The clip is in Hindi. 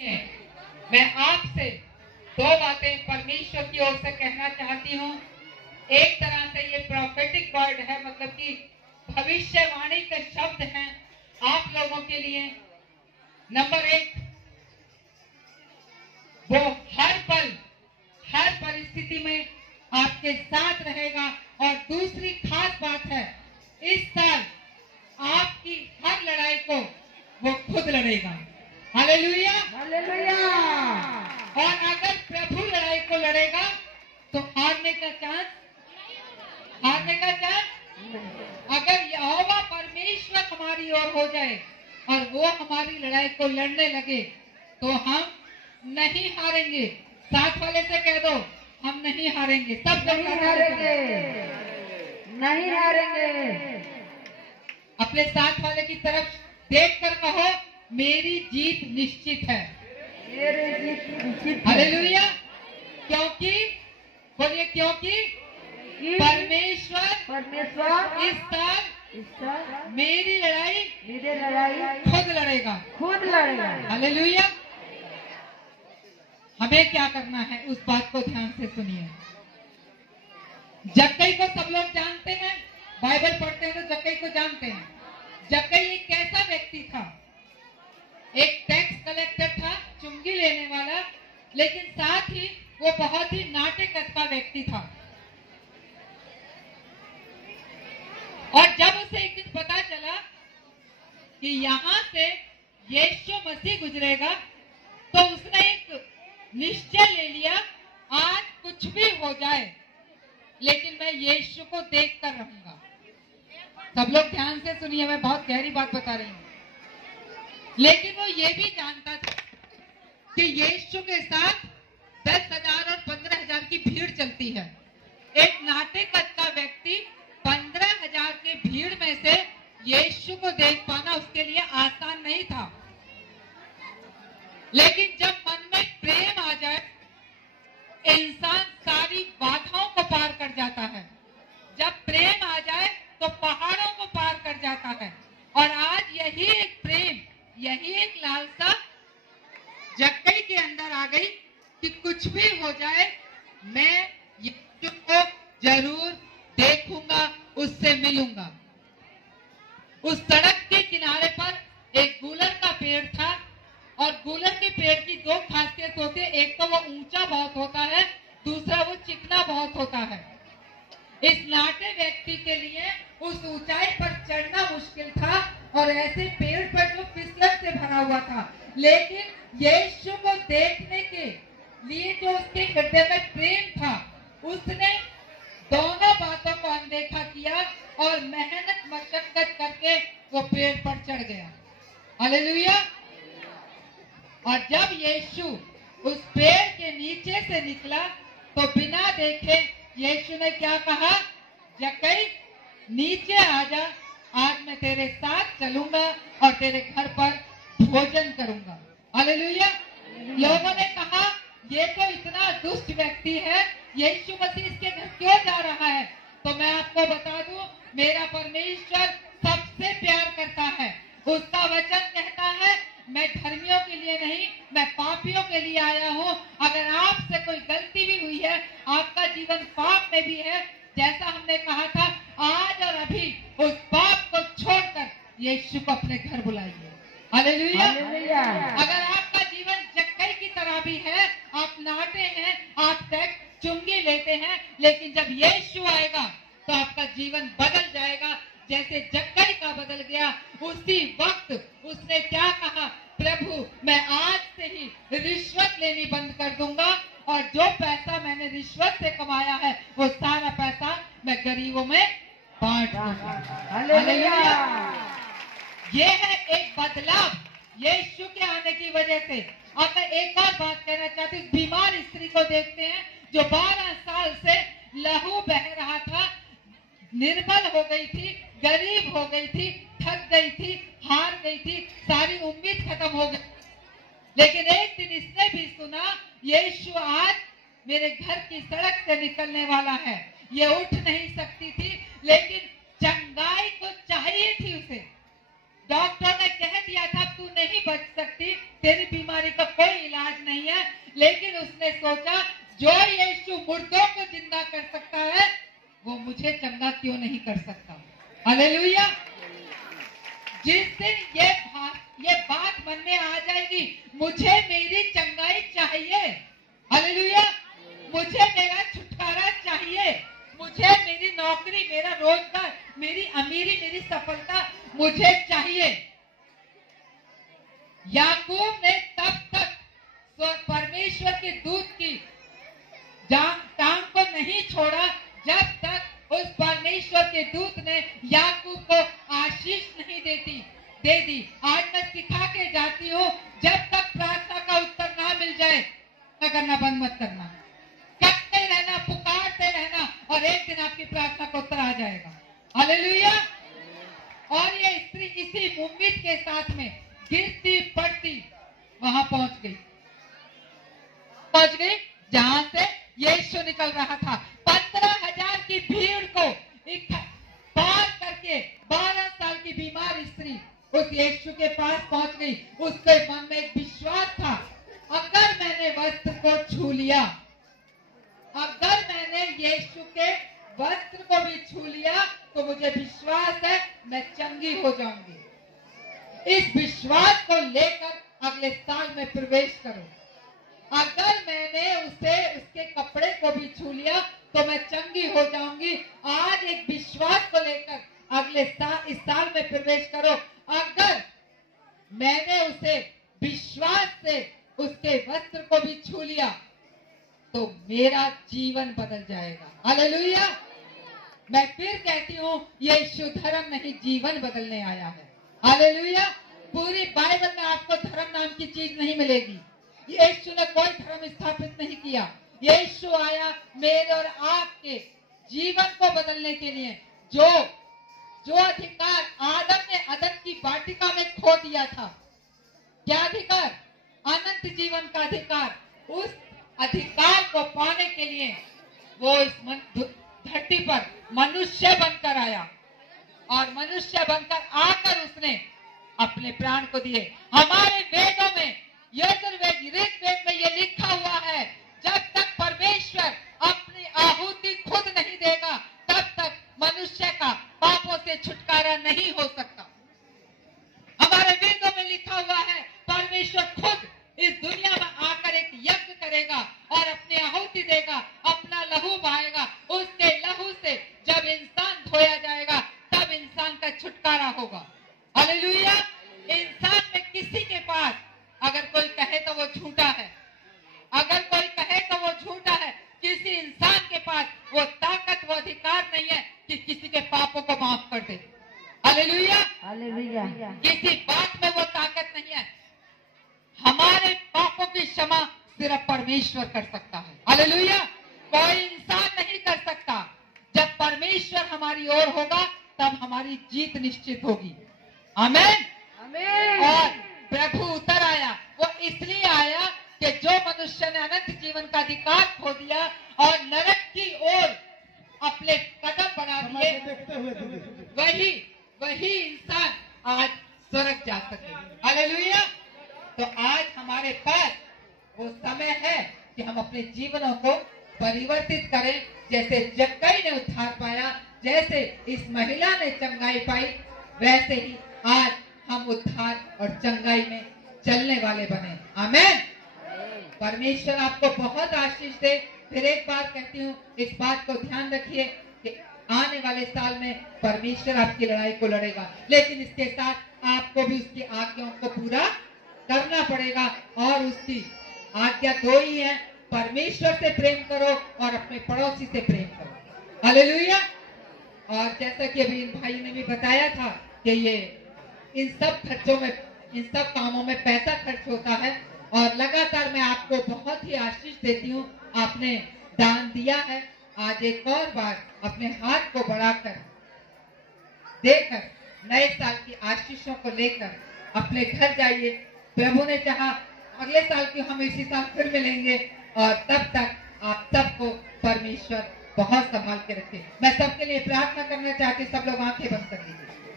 मैं आपसे दो बातें परमेश्वर की ओर से कहना चाहती हूँ। एक तरह से ये प्रोफेटिक वर्ड है, मतलब कि भविष्यवाणी के शब्द हैं आप लोगों के लिए। नंबर एक, वो हर पल हर परिस्थिति में आपके साथ रहेगा। और दूसरी खास बात है, इस साल आपकी हर लड़ाई को वो खुद लड़ेगा। Hallelujah, hallelujah. और अगर प्रभु लड़ाई को लड़ेगा तो हारने का चांस अगर यहोवा परमेश्वर हमारी ओर हो जाए और वो हमारी लड़ाई को लड़ने लगे तो हम नहीं हारेंगे। साथ वाले से कह दो, हम नहीं हारेंगे। सब नहीं हारेंगे। अपने साथ वाले की तरफ देखकर कहो, मेरी जीत निश्चित है। हालेलुया। क्योंकि बोलिए, क्योंकि परमेश्वर इस साल मेरी लड़ाई खुद लड़ेगा। हालेलुया। हमें क्या करना है, उस बात को ध्यान से सुनिए। जक्कई को सब लोग जानते हैं, बाइबल पढ़ते हैं तो जक्कई को जानते हैं। जक्कई एक कैसा व्यक्ति था? एक टैक्स कलेक्टर था, चुंगी लेने वाला, लेकिन साथ ही वो बहुत ही नाटेकट का व्यक्ति था। और जब उसे एक दिन पता चला कि यहाँ से यीशु मसीह गुजरेगा तो उसने एक निश्चय ले लिया, आज कुछ भी हो जाए लेकिन मैं यीशु को देखकर रहूंगा। सब लोग ध्यान से सुनिए, मैं बहुत गहरी बात बता रही हूँ। लेकिन वो ये भी जानता था कि यीशु के साथ 10,000 और 15,000 की भीड़ चलती है। एक नाटेकट का व्यक्ति 15,000 के भीड़ में से यीशु को देख पाना उसके लिए आसान नहीं था। लेकिन जब मन में प्रेम आ जाए, इंसान सारी बाधाओं को पार कर जाता है। जब प्रेम आ जाए तो पहाड़ों को पार कर जाता है। और आज यही एक प्रेम, यही एक लालसा जक्कई के अंदर आ गई कि कुछ भी हो जाए मैं यीशु को जरूर देखूंगा, उससे मिलूंगा। उस सड़क के किनारे पर एक गूलर का पेड़ था और गूलर के पेड़ की दो खासियत होती है, एक तो वो ऊंचा बहुत होता है, दूसरा वो चिकना बहुत होता है। इस नाटे व्यक्ति के लिए उस ऊंचाई पर चढ़ना मुश्किल था और ऐसे पेड़ पर जो फिसलन से भरा हुआ था। लेकिन यीशु को देखने के लिए जो उसके हृदय में प्रेम था, उसने दोनों बातों को अनदेखा किया और मेहनत मशक्कत करके वो पेड़ पर चढ़ गया। हालेलुया। और जब यीशु उस पेड़ के नीचे से निकला तो बिना देखे यीशु ने क्या कहा? जक्कई नीचे आ जा, आज मैं तेरे साथ चलूंगा और तेरे घर पर भोजन करूंगा। हालेलुया। लोगों ने कहा, ये तो इतना दुष्ट व्यक्ति है, यीशु मसीह इसके घर क्यों जा रहा है? तो मैं आपको बता दूं, मेरा परमेश्वर सबसे प्यार करता है। उसका वचन कहता है, मैं धर्मियों के लिए नहीं, मैं पापियों के लिए आया हूँ। अगर आपसे कोई गलती भी हुई है, आपका जीवन पाप में भी है, जैसा हमने कहा था, आज और अभी उस पाप को छोड़कर यीशु को अपने घर बुलाइए। हालेलुया। अगर आपका जीवन जक्कई की तरह भी है, आप नाटे हैं, आप टैक्स चुंगी लेते हैं, लेकिन जब यीशु आएगा तो आपका जीवन बदल जाएगा, जैसे जक्कई का बदल गया। उसी वक्त उसने क्या कहा? प्रभु, मैं आज से ही रिश्वत लेनी बंद कर दूंगा और जो पैसा मैंने रिश्वत से कमाया है वो सारा पैसा मैं गरीबों में बांट दूंगा। हालेलुया। ये है एक बदलाव यीशु के आने की वजह से। अब मैं एक और बात कहना चाहती हूँ। बीमार स्त्री को देखते हैं जो 12 साल से लहू बह रहा था, निर्बल हो गई थी, गरीब हो गई थी, थक गई थी, हार गई थी, सारी उम्मीद खत्म हो गई। लेकिन एक दिन इसने भी सुना, यीशु आज मेरे घर की सड़क से निकलने वाला है। ये उठ नहीं सकती थी, लेकिन चंगाई को चाहिए थी उसे। डॉक्टर ने कह दिया था तू नहीं बच सकती, तेरी बीमारी का कोई इलाज नहीं है, लेकिन उसने सोचा जो यीशु मुर्दों को जिंदा कर सकता है वो मुझे चंगा क्यों नहीं कर सकता। हालेलुया। जिस दिन ये बात मन में आ जाएगी, मुझे मेरी चंगाई चाहिए, हालेलुया, मुझे मेरा छुटकारा चाहिए, मुझे मेरी नौकरी, मेरा रोजगार, मेरी अमीरी, मेरी सफलता मुझे चाहिए। याकूब ने तब तक परमेश्वर के दूत की टांग को नहीं छोड़ा जब तक उस परमेश्वर के दूत ने याकूब को आशीष नहीं दे दी। आज मैं सिखा के जाती हूँ, जब तक प्रार्थना का उत्तर ना मिल जाए ना करना बंद मत करना, करते रहना, पुकारते रहना, और एक दिन आपकी प्रार्थना का उत्तर आ जाएगा। हालेलुया। और ये स्त्री इसी उम्मीद के साथ में गिरती पड़ती वहां पहुंच गई जहां से यीशु निकल रहा था। 15,000 की भीड़ को पार करके 12 साल की बीमार स्त्री उस यीशु के पास पहुंच गई। उसके मन में एक विश्वास था, अगर मैंने वस्त्र को छू लिया, अगर मैंने यीशु के वस्त्र को भी छू लिया तो मुझे विश्वास है मैं चंगी हो जाऊंगी। इस विश्वास को लेकर अगले साल में प्रवेश करो। अगर मैंने उसके कपड़े को भी छू लिया तो मैं चंगी हो जाऊंगी। आज एक विश्वास को लेकर अगले इस साल में प्रवेश करो। अगर मैंने उसे विश्वास से उसके वस्त्र को भी छू लिया तो मेरा जीवन बदल जाएगा। हालेलुया। मैं फिर कहती हूँ, यीशु धर्म नहीं जीवन बदलने आया है। हालेलुया। पूरी बाइबल में आपको धर्म नाम की चीज नहीं मिलेगी। यीशु ने कोई धर्म स्थापित नहीं किया। यीशु आया मेरे और आपके जीवन को बदलने के लिए। जो अधिकार आदम ने अदन की वाटिका में खो दिया था, क्या अधिकार? अनंत जीवन का अधिकार। उस अधिकार को पाने के लिए वो इस धरती पर मनुष्य बनकर आया, और मनुष्य बनकर आकर उसने अपने प्राण को दिए। हमारे वेदों में, यजुर्वेद, ऋग्वेद में ये लिखा हुआ है, जब तक परमेश्वर अपनी आहुति खुद नहीं देगा तब तक मनुष्य का पापों से छुटकारा नहीं हो सकता। हमारे वेदों में लिखा हुआ है, परमेश्वर खुद इस दुनिया में आकर एक यज्ञ करेगा और अपनी आहुति देगा, अपना लहू बहाएगा। उसके लहू से जब इंसान धोया जाएगा तब इंसान का छुटकारा होगा। हालेलुया। इंसान में किसी के पास अगर कोई कहे तो वो झूठा है, अगर कोई कहे तो वो झूठा है। किसी इंसान के पास वो ताकत, वो अधिकार नहीं है कि किसी के पापों को माफ कर दे। हालेलुया। हालेलुया। किसी बात में वो ताकत नहीं है। हमारे पापों की क्षमा सिर्फ परमेश्वर कर सकता है। हालेलुया। कोई इंसान नहीं कर सकता। जब परमेश्वर हमारी ओर होगा तब हमारी जीत निश्चित होगी। आमीन। आमीन। और प्रभु उतर आया। वो इसलिए आया कि जो मनुष्य ने अनंत जीवन का अधिकार खो दिया और नरक की ओर अपने कदम बढ़ा दिए, वही इंसान आज स्वर्ग जा सके। हालेलुया। तो आज हमारे पास वो समय है कि हम अपने जीवनों को परिवर्तित करें। जैसे जक्कई ने उद्धार पाया, जैसे इस महिला ने चंगाई पाई, वैसे ही आज हम उद्धार और चंगाई में चलने वाले बने। आमीन। परमेश्वर आपको बहुत आशीष दे। फिर एक बात कहती हूँ, इस बात को ध्यान रखिए कि आने वाले साल में परमेश्वर आपकी लड़ाई को लड़ेगा, लेकिन इसके साथ आपको भी उसकी आज्ञाओं को पूरा करना पड़ेगा। और उसकी आज्ञा दो ही है, परमेश्वर से प्रेम करो और अपने पड़ोसी से प्रेम करो। हालेलुया। और जैसा कि अभी इन भाई ने भी बताया था कि ये इन सब खर्चों में, इन सब कामों में पैसा खर्च होता है, और लगातार मैं आपको बहुत ही आशीष देती हूँ। आपने दान दिया है, आज एक और बार अपने हाथ को बढ़ाकर देकर नए साल की आशीषों को लेकर अपने घर जाइए। प्रभु ने चाहा अगले साल की हम इसी साल फिर मिलेंगे, और तब तक आप सबको परमेश्वर बहुत संभाल के रखे। मैं सबके लिए प्रार्थना करना चाहती हूँ। सब लोग आंखें बंद कर लीजिए।